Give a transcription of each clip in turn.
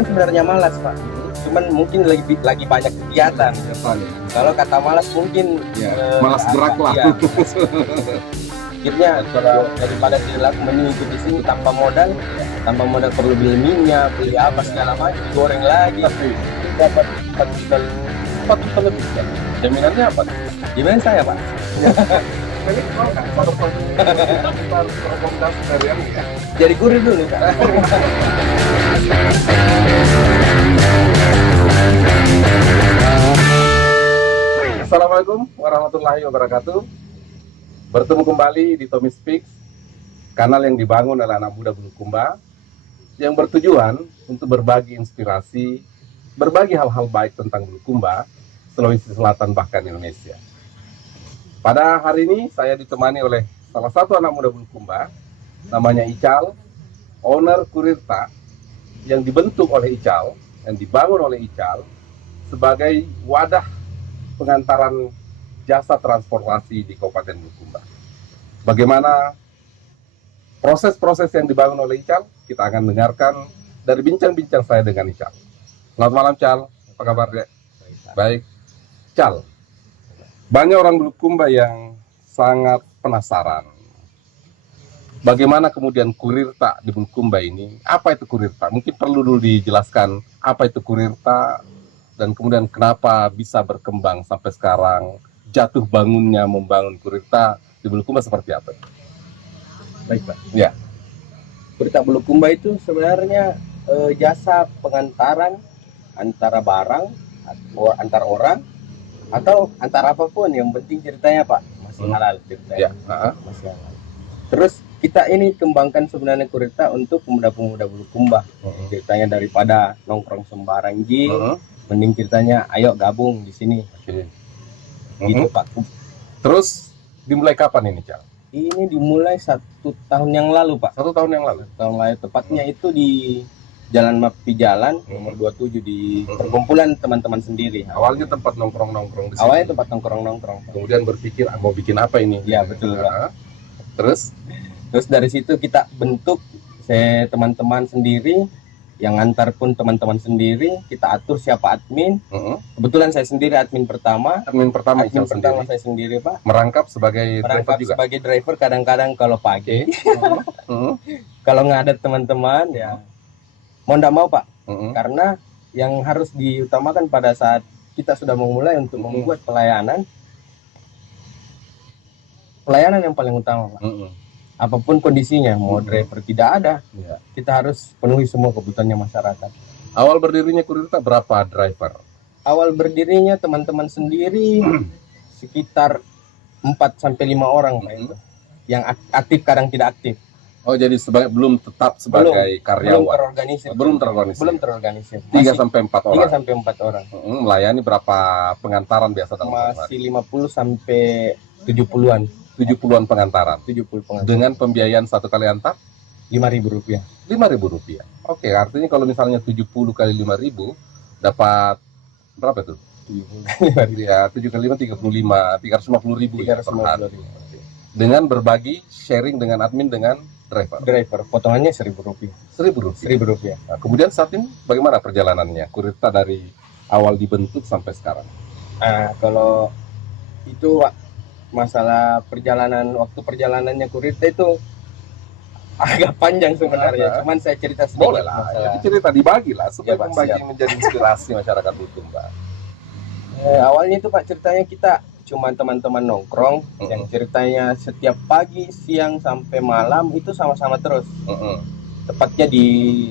kan sebenarnya malas Pak, cuman mungkin lagi banyak kegiatan. Kalau kata malas mungkin malas gerak lah. Iya. Akhirnya kalau daripada tidak mending ikut di sini tanpa modal perlu beli minyak, beli apa segala macam, goreng lagi. Dapat 4 juta lebih. Jaminannya apa? Jaminan saya Pak. Ini kalau kan kita harus rekomendasi dari yang ya. Jadi kurir dulu Pak. Assalamualaikum warahmatullahi wabarakatuh. Bertemu kembali di Tommy Speaks, kanal yang dibangun oleh anak muda Bulukumba yang bertujuan untuk berbagi inspirasi, berbagi hal-hal baik tentang Bulukumba, Sulawesi Selatan bahkan Indonesia. Pada hari ini saya ditemani oleh salah satu anak muda Bulukumba, namanya Ical, owner Kurirta yang dibentuk oleh Ical, yang dibangun oleh Ical sebagai wadah pengantaran jasa transportasi di Kabupaten Bulukumba. Bagaimana proses-proses yang dibangun oleh Ical? Kita akan dengarkan dari bincang-bincang saya dengan Ical. Selamat malam Cal, apa kabar Dek? Baik. Cal, banyak orang Bulukumba yang sangat penasaran bagaimana kemudian Kurirta di Bulukumba ini. Apa itu Kurirta? Mungkin perlu dulu dijelaskan apa itu Kurirta dan kemudian kenapa bisa berkembang sampai sekarang, jatuh bangunnya membangun Kurirta di Bulukumba seperti apa? Baik Pak. Ya. Kurirta Bulukumba itu sebenarnya jasa pengantaran antara barang, antar orang, atau antar apapun, yang penting ceritanya Pak masih halal ceritanya. Ya. Masih halal. Terus kita ini kembangkan sebenarnya Kurirta untuk pemuda-pemuda Bulukumba. Ceritanya daripada nongkrong sembarang mending ceritanya ayo gabung di sini. Oke. Gitu Pak. Terus dimulai kapan ini Cal? Ini dimulai 1 tahun yang lalu Pak. 1 tahun yang lalu. Tahun lalu tepatnya itu di Jalan Mapi Jalan nomor 27 di perkumpulan teman-teman sendiri. Awalnya tempat nongkrong-nongkrong di sini. Awalnya tempat nongkrong-nongkrong. Kemudian berpikir mau bikin apa ini? Iya betul Pak. Terus dari situ kita bentuk teman-teman sendiri, yang antar pun teman-teman sendiri, kita atur siapa admin. Kebetulan saya sendiri admin pertama. Admin pertama saya sendiri Pak. Merangkap sebagai driver juga. Sebagai driver kadang-kadang kalau pagi. Kalau nggak ada teman-teman ya mau nggak mau Pak. Karena yang harus diutamakan pada saat kita sudah memulai untuk membuat pelayanan yang paling utama Pak. Apapun kondisinya, mau driver tidak ada, kita harus penuhi semua kebutuhannya masyarakat. Awal berdirinya Kurirta berapa driver? Awal berdirinya teman-teman sendiri sekitar 4-5 orang Pak itu. Yang aktif kadang tidak aktif. Oh, jadi belum tetap sebagai karyawan. Belum terorganisir. 3-4 orang. 3-4 orang. Melayani berapa pengantaran biasa dalam Masih 50 sampai 70-an. 70-an pengantaran. 70 pengantaran. Dengan pembiayaan satu kali antar Rp5.000. Rp5.000. Oke, artinya kalau misalnya 70 kali 5.000 dapat berapa tuh? 70. Ya, 7 kali 5 35, 350.000 ya per hari. Dengan berbagi sharing dengan admin dengan driver. Potongannya Rp1.000. Rp1.000. Nah, kemudian saat ini bagaimana perjalanannya Kurirta dari awal dibentuk sampai sekarang? Kalau itu masalah waktu perjalanannya Kurirta itu agak panjang sebenarnya. Cuman saya cerita sedikit. Boleh lah, cerita dibagi lah supaya menjadi inspirasi masyarakat Bulukumba. Awalnya itu Pak, ceritanya kita cuma teman-teman nongkrong, yang ceritanya setiap pagi, siang sampai malam itu sama-sama terus. Tepatnya di,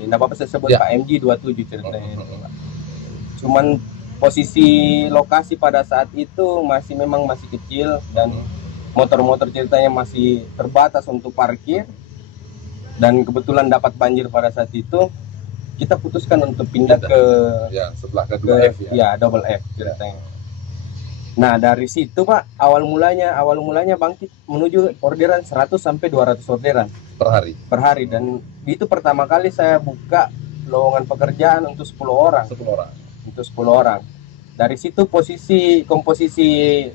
nggak apa-apa saya sebut Pak MG 27 ceritanya. Cuman posisi lokasi pada saat itu memang masih kecil dan motor-motor ceritanya masih terbatas untuk parkir, dan kebetulan dapat banjir pada saat itu, kita putuskan untuk pindah ke sebelah kedua F ya, double F ceritanya. Nah dari situ Pak awal mulanya bangkit menuju orderan 100 sampai 200 orderan per hari, dan itu pertama kali saya buka lowongan pekerjaan untuk 10 orang. Untuk 10 orang. Dari situ komposisi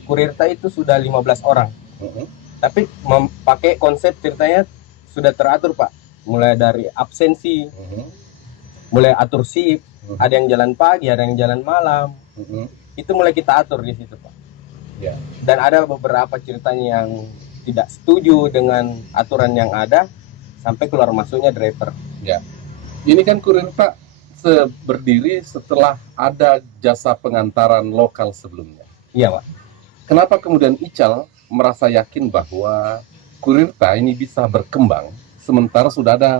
Kurirta itu sudah 15 orang. Tapi pakai konsep ceritanya sudah teratur Pak. Mulai dari absensi, mulai atur shift, ada yang jalan pagi, ada yang jalan malam. Itu mulai kita atur di situ, Pak. Ya. Dan ada beberapa ceritanya yang tidak setuju dengan aturan yang ada, sampai keluar masuknya driver. Ya. Ini kan kurir tak berdiri setelah ada jasa pengantaran lokal sebelumnya. Iya, Pak. Kenapa kemudian Ical merasa yakin bahwa Kurirta ini bisa berkembang sementara sudah ada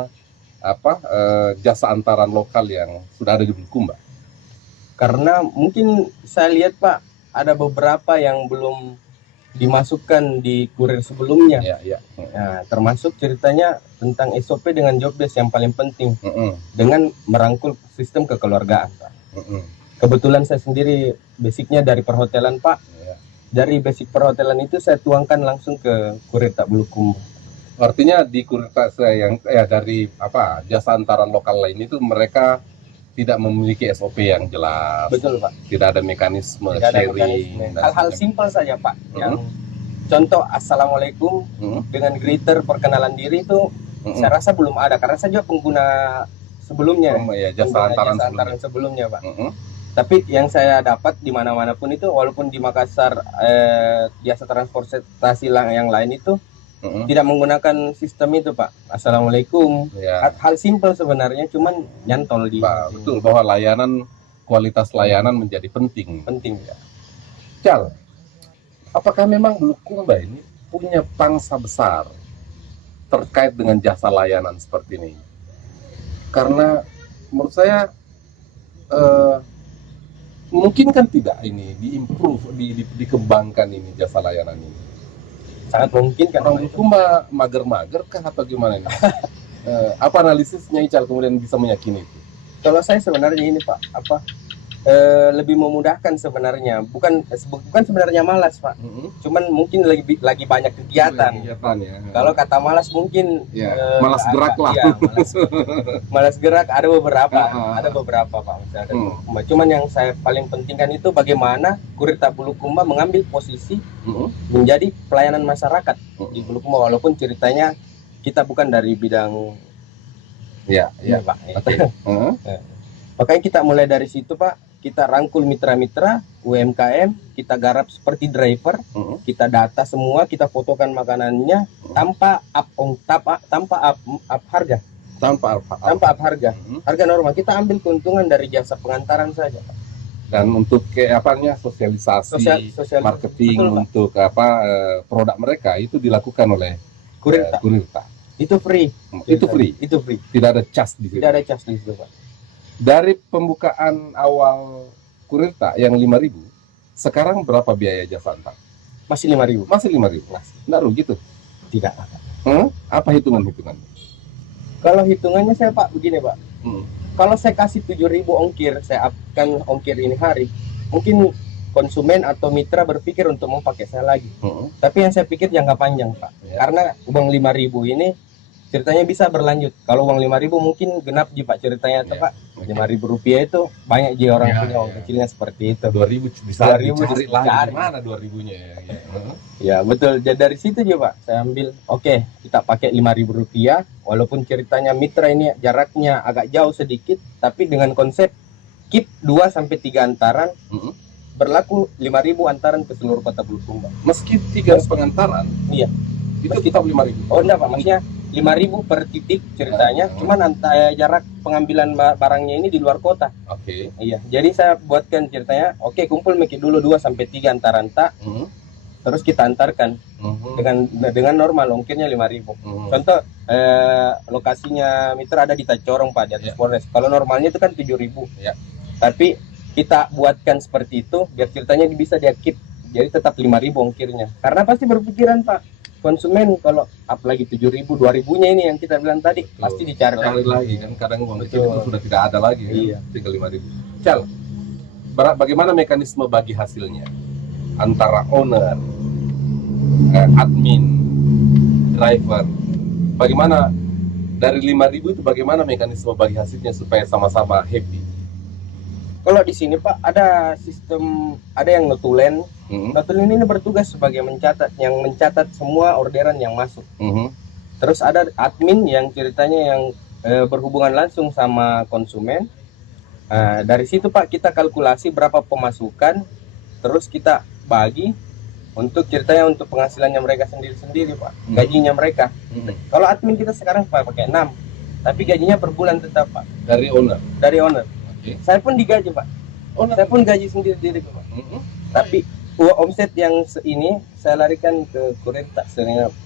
jasa antaran lokal yang sudah ada di Bulukumba? Karena mungkin saya lihat, Pak, ada beberapa yang belum dimasukkan di kurir sebelumnya. Ya. Nah, termasuk ceritanya tentang SOP dengan job desk yang paling penting, dengan merangkul sistem kekeluargaan, Pak. Kebetulan saya sendiri basicnya dari perhotelan, Pak. Ya. Dari basic perhotelan itu saya tuangkan langsung ke Kurirta Bulukumba. Artinya di Kurirta yang dari jasa antaran lokal lain itu mereka tidak memiliki SOP yang jelas. Betul, Pak. Tidak ada mekanisme Tidak ada sharing. mekanisme. Hal-hal simpel saja, Pak. Yang contoh assalamualaikum dengan greeter perkenalan diri itu saya rasa belum ada karena saya juga pengguna sebelumnya. Jasa antaran sebelumnya, Pak. Tapi yang saya dapat di mana-mana pun itu, walaupun di Makassar jasa transportasi yang lain itu tidak menggunakan sistem itu, Pak. Assalamualaikum. Ya. Hal simpel sebenarnya, cuman nyantol di. Betul, bahwa kualitas layanan menjadi penting. Penting, ya. Cal, apakah memang Bulukumba ini punya pangsa besar terkait dengan jasa layanan seperti ini? Karena menurut saya mungkin kan tidak ini diimprove, dikembangkan ini jasa layanan ini. Sangat mungkin kan. Orang Bulukumba mager-mager kah atau gimana ini? Apa analisisnya Ical kemudian bisa meyakini itu? Kalau saya sebenarnya ini, Pak, lebih memudahkan sebenarnya, bukan sebenarnya malas, Pak. Cuman mungkin lagi banyak kegiatan. Ya. Kalau kata malas mungkin malas gerak lah. Ya, malas gerak ada beberapa, Pak. Cuman yang saya paling pentingkan itu bagaimana Kurirta Bulukumba mengambil posisi menjadi pelayanan masyarakat di Bulukumba, walaupun ceritanya kita bukan dari bidang Pak. Okay. Makanya kita mulai dari situ, Pak. Kita rangkul mitra-mitra UMKM, kita garap seperti driver, kita data semua, kita fotokan makanannya tanpa up harga. Tanpa up harga. Harga normal. Kita ambil keuntungan dari jasa pengantaran saja, Pak. Dan untuk sosialisasi, marketing, betul, untuk produk mereka itu dilakukan oleh Kurirta. Itu free. Itu free. Tidak ada charge di situ. Tidak ada charge di situ, Pak. Dari pembukaan awal Kurirta yang 5.000, sekarang berapa biaya jasa antar? Masih 5.000. Masih 5.000. Nggak rugi tuh? Tidak. Apa hitungannya? Kalau hitungannya saya, Pak, begini, Pak. Kalau saya kasih 7.000 ongkir, saya upkan ongkir ini hari, mungkin konsumen atau mitra berpikir untuk mau pakai saya lagi. Tapi yang saya pikir jangka panjang, Pak. Karena uang 5.000 ini ceritanya bisa berlanjut. Kalau uang 5.000 mungkin genap Pak ceritanya, Pak. 5.000 rupiah itu banyak orang punya uang kecilnya seperti itu. 2.000 bisa dicari lagi. Mana 2.000-nya ya? Ya betul. Jadi dari situ Pak, saya ambil. Oke, kita pakai 5.000 rupiah. Walaupun ceritanya mitra ini jaraknya agak jauh sedikit, tapi dengan konsep keep 2-3 antaran. Berlaku 5.000 antaran ke seluruh kota Bulukumba. Meski 3 pengantaran. Iya. Itu tetap 5.000. Oh enggak, Pak, maksudnya 5.000 per titik ceritanya, cuman jarak pengambilan barangnya ini di luar kota. Oke. Iya, jadi saya buatkan ceritanya, kumpul meki dulu 2-3 antaran terus kita antarkan dengan normal ongkirnya 5.000. Contoh lokasinya mitra ada di Tacorong, Pak, di atas Polres. Kalau normalnya itu kan 7.000. Tapi kita buatkan seperti itu biar ceritanya bisa dia keep, jadi tetap 5.000 ongkirnya. Karena pasti berpikiran, Pak, konsumen kalau apalagi 7.000, 2.000-nya ini yang kita bilang tadi, pasti dicari lagi kan, kadang uang kecil itu sudah tidak ada lagi kan, tinggal 5.000. Cal, bagaimana mekanisme bagi hasilnya antara owner, admin, driver? Bagaimana dari 5.000 itu bagaimana mekanisme bagi hasilnya supaya sama-sama happy? Kalau di sini, Pak, ada sistem, ada yang notulen. Notulen ini bertugas sebagai mencatat semua orderan yang masuk. Terus ada admin yang ceritanya yang berhubungan langsung sama konsumen. Dari situ Pak kita kalkulasi berapa pemasukan, terus kita bagi untuk ceritanya untuk penghasilannya mereka sendiri-sendiri Pak, gajinya mereka. Kalau admin kita sekarang Pak pakai 6, tapi gajinya per bulan tetap Pak. Dari owner. Dari owner. Oke. Saya pun digaji Pak. Saya pun gaji sendiri Pak. Tapi omset yang ini saya larikan ke Kurirta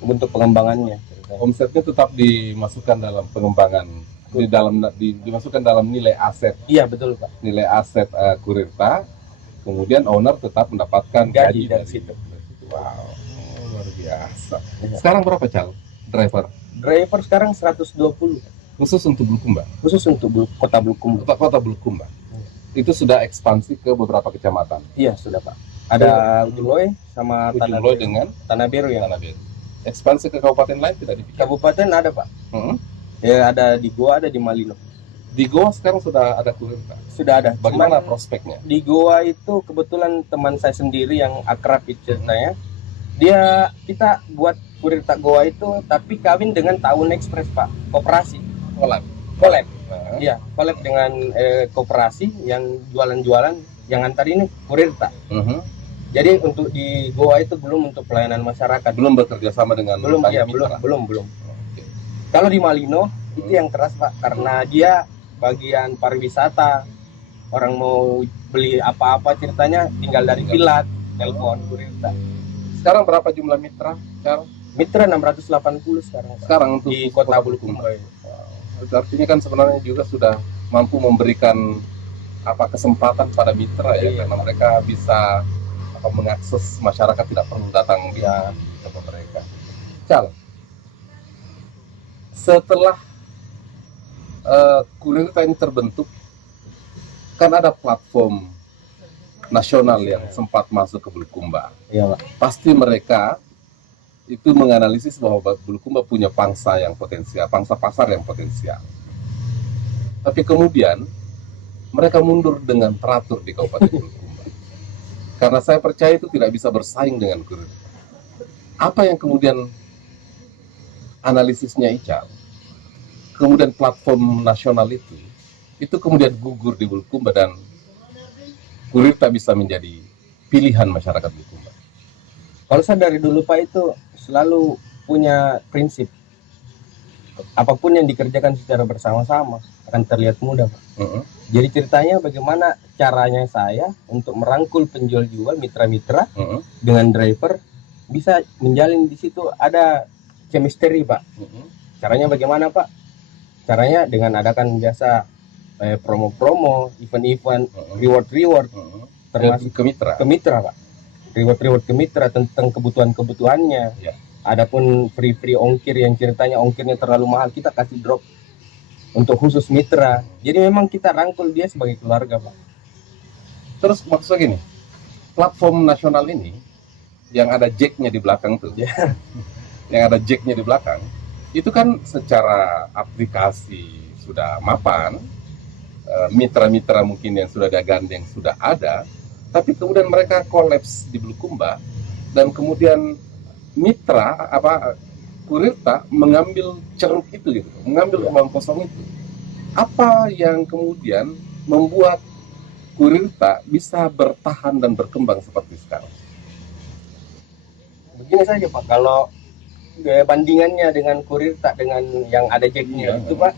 untuk pengembangannya. Omsetnya tetap dimasukkan dalam pengembangan, dimasukkan dalam nilai aset. Iya betul Pak. Nilai aset Kurirta, kemudian owner tetap mendapatkan Gaji gaji dari situ. Wow, luar biasa. Sekarang berapa Cal driver? Driver sekarang 120 Khusus untuk Bulukumba? khusus untuk kota Bulukumba. Kota Bulukumba. Itu sudah ekspansi ke beberapa kecamatan. Iya sudah Pak. Ada Ujuloy sama Ujung dengan Tanah Biru ya. Tanah Biru. Ekspansi ke kabupaten lain tidak dipikir? Kabupaten ada Pak. Ya ada di Goa, ada di Malino. Di Goa sekarang sudah ada Kurirta. Sudah ada. Bagaimana Cuman prospeknya? di Goa itu kebetulan teman saya sendiri yang akrab itu ceritanya. Dia kita buat Kurirta Goa itu tapi kawin dengan Tahun Express Pak, koperasi. Collab. Iya, collab dengan koperasi yang jualan-jualan yang antar ini Kurirta. Jadi untuk di Goa itu belum untuk pelayanan masyarakat. Belum bekerja sama dengan Belum ya, mitra. belum. Kalau di Malino itu yang keras Pak, karena dia bagian pariwisata. Orang mau beli apa-apa ceritanya tinggal dari Pilat, telepon Kurirta. Sekarang berapa jumlah mitra, Cal? Mitra 680 sekarang Pak. Sekarang untuk Di kota Bulukumba. Artinya kan sebenarnya juga sudah mampu memberikan kesempatan pada mitra ya, karena mereka bisa mengakses masyarakat, tidak perlu datang di tempat mereka. Cal, setelah Kurirta ini terbentuk, kan ada platform nasional yang sempat masuk ke Bulukumba. Iya Pak. Pasti mereka itu menganalisis bahwa Bulukumba punya pangsa yang potensial, pangsa pasar yang potensial. Tapi kemudian mereka mundur dengan teratur di Kabupaten Bulukumba. Karena saya percaya itu tidak bisa bersaing dengan Kurirta. Apa yang kemudian analisisnya Ical? Kemudian platform nasional itu kemudian gugur di Bulukumba dan Kurirta bisa menjadi pilihan masyarakat Bulukumba. Kalau saya dari dulu Pak itu selalu punya prinsip, apapun yang dikerjakan secara bersama-sama akan terlihat mudah Pak. Jadi ceritanya bagaimana caranya saya untuk merangkul penjual-jual mitra-mitra dengan driver bisa menjalin di situ ada chemistry Pak. Caranya bagaimana Pak? Caranya dengan adakan biasa promo-promo, event-event, reward-reward termasuk ke mitra. Ke mitra Pak. Reward ke mitra tentang kebutuhan-kebutuhannya. Ya. Adapun free ongkir yang ceritanya ongkirnya terlalu mahal, kita kasih drop untuk khusus mitra. Jadi memang kita rangkul dia sebagai keluarga Pak. Terus maksudnya gini, platform nasional ini yang ada jacknya di belakang tuh, yang ada jacknya di belakang, itu kan secara aplikasi sudah mapan, mitra-mitra mungkin yang sudah ada gandeng sudah ada, tapi kemudian mereka kolaps di Bulukumba dan kemudian mitra Kurirta mengambil ceruk itu gitu, mengambil ruang kosong itu. Apa yang kemudian membuat Kurirta bisa bertahan dan berkembang seperti sekarang? Begini saja Pak, kalau bandingannya dengan Kurirta dengan yang ada jacknya itu Pak,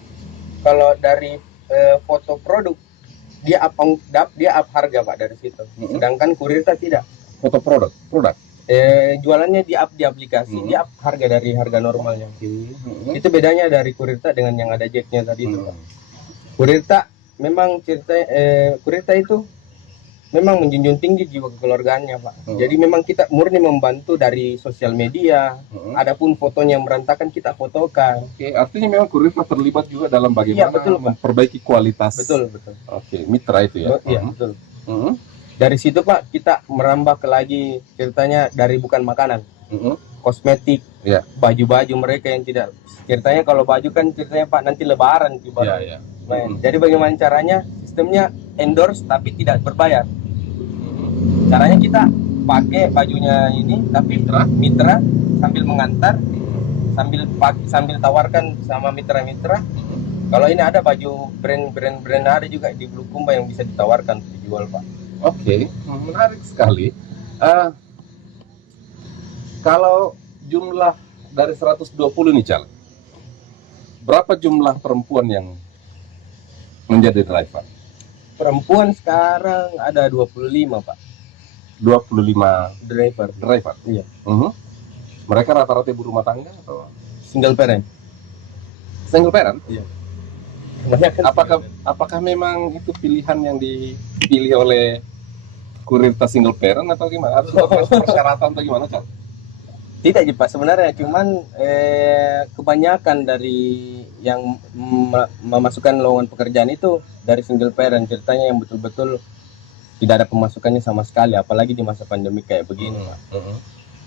kalau dari foto produk dia up harga Pak dari situ. Sedangkan Kurirta tidak. Foto produk. Jualannya di up di aplikasi, dia up harga dari harga normalnya. Itu bedanya dari Kurirta dengan yang ada jacknya tadi itu Pak. Kurirta memang Kurirta itu memang menjunjung tinggi jiwa kekeluargaannya Pak. Jadi memang kita murni membantu dari sosial media. Adapun fotonya yang berantakan kita fotokan. Oke, artinya memang Kurirta terlibat juga dalam bagaimana memperbaiki kualitas. Betul. Oke, mitra itu ya. Iya, betul. Dari situ Pak kita merambah ke lagi ceritanya dari bukan makanan, kosmetik, baju-baju mereka yang tidak ceritanya kalau baju kan ceritanya Pak nanti lebaran ibarat. Jadi bagaimana caranya? Sistemnya endorse tapi tidak berbayar. Caranya kita pakai bajunya ini tapi mitra sambil mengantar, sambil tawarkan sama mitra-mitra. Kalau ini ada baju brand ada juga di Bulukumba yang bisa ditawarkan untuk dijual, Pak. Oke, menarik sekali. Kalau jumlah dari 120 nih, Cal, berapa jumlah perempuan yang menjadi driver? Perempuan sekarang ada 25, Pak. 25 Driver. Iya. Mereka rata-rata ibu rumah tangga atau Single parent. single parent? Iya. Kebanyakan Apakah memang itu pilihan yang dipilih oleh kurir tas single parent atau gimana? Atau persyaratan atau gimana, Cal? tidak sih, Pak, sebenarnya cuman kebanyakan dari yang memasukkan lowongan pekerjaan itu dari single parent, ceritanya yang betul-betul tidak ada pemasukannya sama sekali, apalagi di masa pandemi kayak begini, Pak.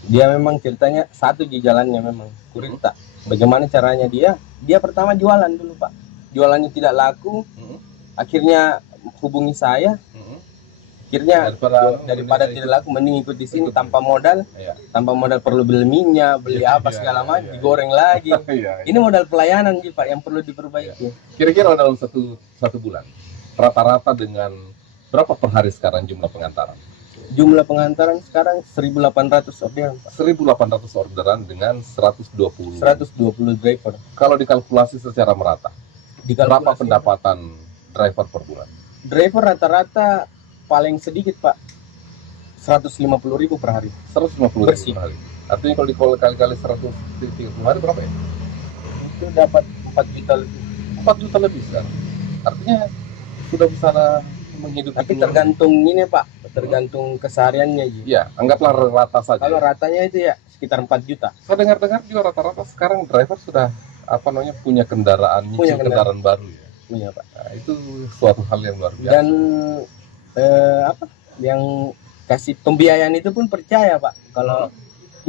Dia memang ceritanya satu di jalannya memang kurir tak. Bagaimana caranya dia pertama jualan dulu, Pak. Jualannya tidak laku, akhirnya hubungi saya. Akhirnya daripada tidak laku mending ikut di sini tanpa modal. Tanpa modal perlu beli minyak, beli apa segala macam, digoreng lagi. Ini modal pelayanan sih, Pak, yang perlu diperbaiki. Kira-kira dalam satu bulan rata-rata dengan berapa per hari sekarang jumlah pengantaran? Jumlah pengantaran sekarang 1.800 orderan, Pak. 1.800 orderan dengan 120 driver. Kalau dikalkulasi secara merata, berapa pendapatan driver per bulan? Driver rata-rata paling sedikit, Pak, 150.000 per hari. 150.000 Bersih. per hari. Artinya kalau dikali 130 hari berapa ya? Itu dapat 4 juta lebih. 4 juta lebih sekarang. Artinya sudah bisa menghidupi. Tapi tergantung ini, Pak, tergantung kesehariannya. Iya, anggaplah rata saja. Kalau ratanya itu ya sekitar 4 juta. Saya dengar-dengar juga rata-rata sekarang driver sudah punya kendaraan, kendaraan baru ya. Punya, Pak. Nah, itu suatu hal yang luar biasa. Dan yang kasih pembiayaan itu pun percaya, Pak, kalau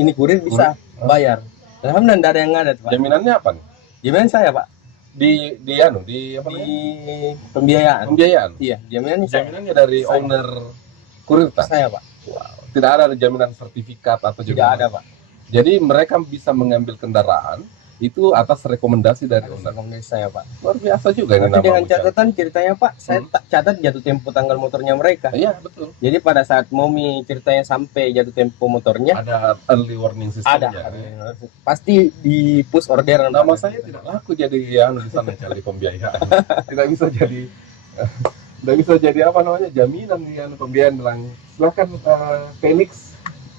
ini kurir bisa bayar. Alhamdulillah tidak ada yang ngadat, Pak. Jaminannya apa nih? Jaminan saya, Pak. Di pembiayaan. Iya, jaminannya dari owner kurir tak? Saya, Pak. Wow. Tidak ada jaminan sertifikat atau tidak ada, Pak. Jadi mereka bisa mengambil kendaraan itu atas rekomendasi dari owner. Saya, Pak. Luar biasa juga. Tapi dengan catatan ceritanya, Pak, saya tak catat jatuh tempo tanggal motornya mereka. Iya, betul. Jadi pada saat Momi ceritanya sampai jatuh tempo motornya, ada early warning system. Ada. Pasti di push orderan. Nama saya tidak laku jadi di sana cari pembiayaan. Tidak bisa jadi jaminan di pembiayaan bilang silakan Felix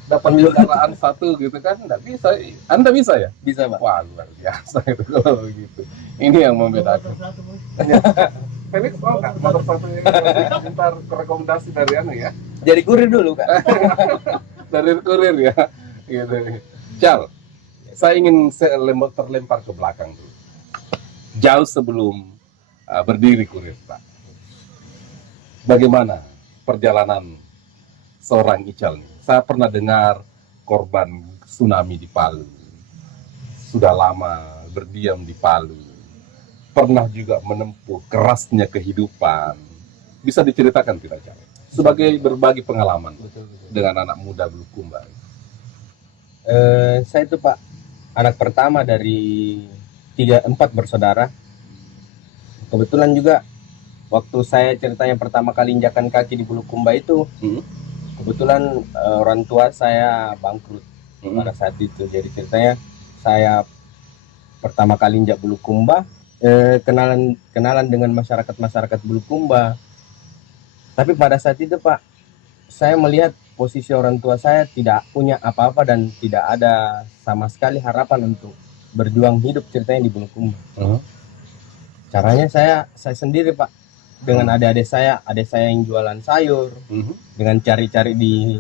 dapat kendaraan satu gitu kan, nggak bisa. Anda bisa ya? Bisa, Pak. Wah, luar biasa itu kalau begitu. Ini yang membedakan. Felix mau nggak motor satu ini? Ntar rekomendasi dari ya. Jadi kurir dulu, Kak. Dari kurir ya. Gitu. Cal, saya ingin terlempar ke belakang dulu. Jauh sebelum berdiri kurir, Pak. Bagaimana perjalanan seorang Ical nih? Saya pernah dengar korban tsunami di Palu. Sudah lama berdiam di Palu. Pernah juga menempuh kerasnya kehidupan. Bisa diceritakan tidak, Cal? Sebagai berbagi pengalaman dengan anak muda Bulukumba. Saya itu, Pak, anak pertama dari 4 bersaudara. Kebetulan juga waktu saya ceritanya pertama kali injakan kaki di Bulukumba itu, kebetulan orang tua saya bangkrut pada saat itu. Jadi ceritanya saya pertama kali injak Bulukumba, kenalan dengan masyarakat Bulukumba. Tapi pada saat itu, Pak, saya melihat posisi orang tua saya tidak punya apa-apa dan tidak ada sama sekali harapan untuk berjuang hidup ceritanya di Bulukumba. Caranya saya sendiri, Pak, dengan adik saya yang jualan sayur, dengan cari-cari di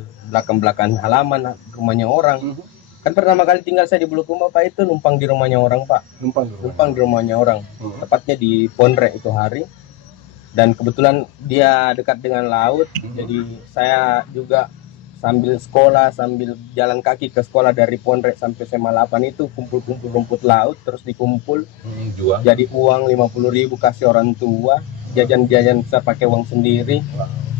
belakang halaman rumahnya orang. Kan pertama kali tinggal saya di Bulukumba, Pak, itu numpang di rumahnya orang, Pak. Numpang di rumahnya orang. Tepatnya di Ponrek itu hari. Dan kebetulan dia dekat dengan laut, jadi saya juga sambil sekolah, sambil jalan kaki ke sekolah dari Ponrek sampai SMA 8 itu kumpul-kumpul rumput laut, terus dikumpul, jual. Jadi uang 50.000 kasih orang tua, jajan-jajan saya pakai uang sendiri.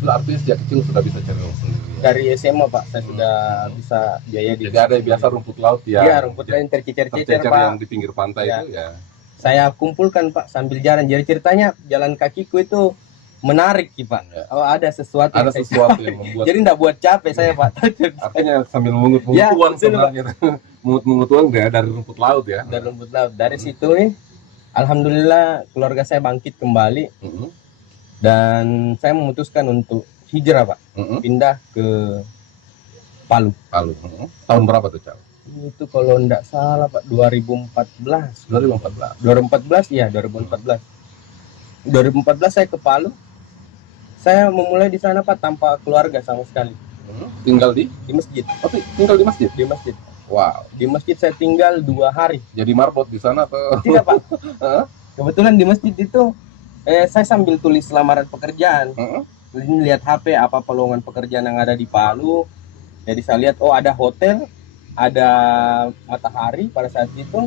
Artinya sejak kecil sudah bisa cari uang sendiri. Dari SMA, Pak, saya sudah bisa biaya di. Jadi ada biasa rumput laut ya. Iya, rumput lain tercecer-cecer, Pak. Yang di pinggir pantai ya. Itu ya. saya kumpulkan Pak sambil jalan. Jadi ceritanya jalan kakiku itu menarik Pak. Ya. Oh, ada sesuatu Ada yang saya sesuatu capai. yang membuat Jadi enggak buat capek saya Pak. artinya sambil mengut-mengut Ya, uang betul, sebenarnya. Mengut-mengut uang dari rumput laut ya. Dari rumput laut. Dari situ nih, alhamdulillah keluarga saya bangkit kembali dan saya memutuskan untuk hijrah Pak, pindah ke Palu. Palu. Tahun berapa tuh, Cal? Itu kalau enggak salah Pak 2014. 2014 ya 2014. 2014 saya ke Palu. Saya memulai di sana Pak tanpa keluarga sama sekali. Tinggal di masjid. Oh, tinggal di masjid. Di masjid. Wow. Di masjid saya tinggal 2 hari. Jadi marbot di sana atau Tidak Pak. Kebetulan di masjid itu saya sambil tulis lamaran pekerjaan. Lihat HP apa peluang pekerjaan yang ada di Palu. Jadi saya lihat oh ada hotel, ada Matahari pada saat itu,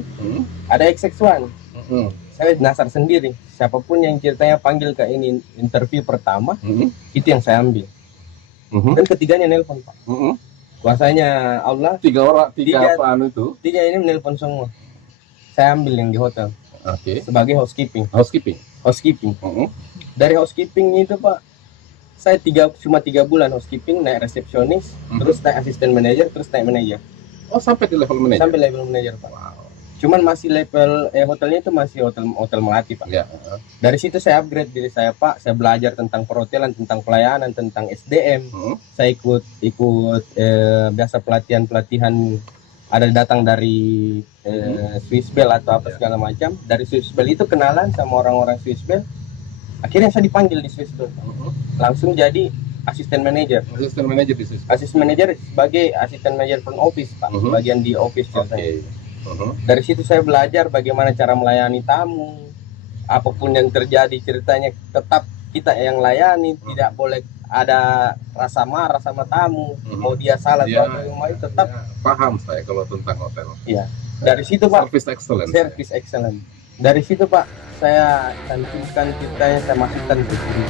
ada XX1. Saya nasar sendiri. Siapapun yang ceritanya panggil ke ini interview pertama, itu yang saya ambil. Dan ketiganya nelpon Pak. Kuasanya Allah. Tiga apaan itu? 3 ini menelpon semua. Saya ambil yang di hotel. Oke. Sebagai housekeeping. Housekeeping. Dari housekeeping itu Pak, saya cuma 3 bulan housekeeping, naik resepsionis, terus naik asisten manajer, terus naik manajer. Oh, sampai di level manajer. Sampai level manajer Pak. Wow. Cuman masih level hotelnya itu masih hotel melati Pak. Ya. Dari situ saya upgrade diri saya Pak. Saya belajar tentang perhotelan, tentang pelayanan, tentang SDM. Saya ikut biasa pelatihan ada datang dari Swiss Bell atau apa segala macam. Dari Swiss Bell itu kenalan sama orang-orang Swiss Bell. Akhirnya saya dipanggil di Swiss Bell. Langsung jadi asisten manajer. Asisten manajer di Swiss. Asisten manajer sebagai asisten manajer front office Pak. Bagian di office saya. Dari situ saya belajar bagaimana cara melayani tamu. Apapun yang terjadi ceritanya tetap kita yang layani, tidak boleh ada rasa marah sama tamu. Mau dia salah atau rumah itu tetap paham saya kalau tentang hotel. Iya. Dari situ Pak, Service excellent. Dari situ Pak, saya cantumkan ceritanya, saya masukkan ke sini.